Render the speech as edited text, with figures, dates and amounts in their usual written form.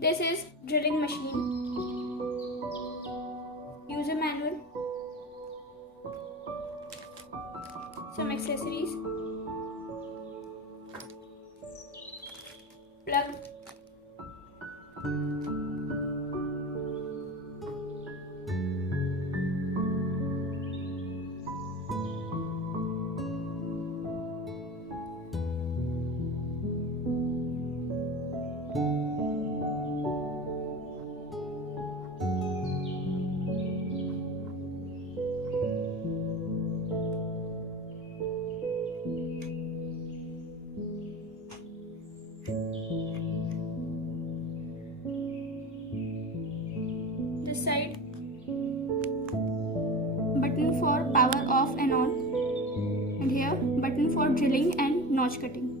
This is drilling machine. User manual. Some accessories. Plug. This side, button for power off and on, and here button for drilling and notch cutting.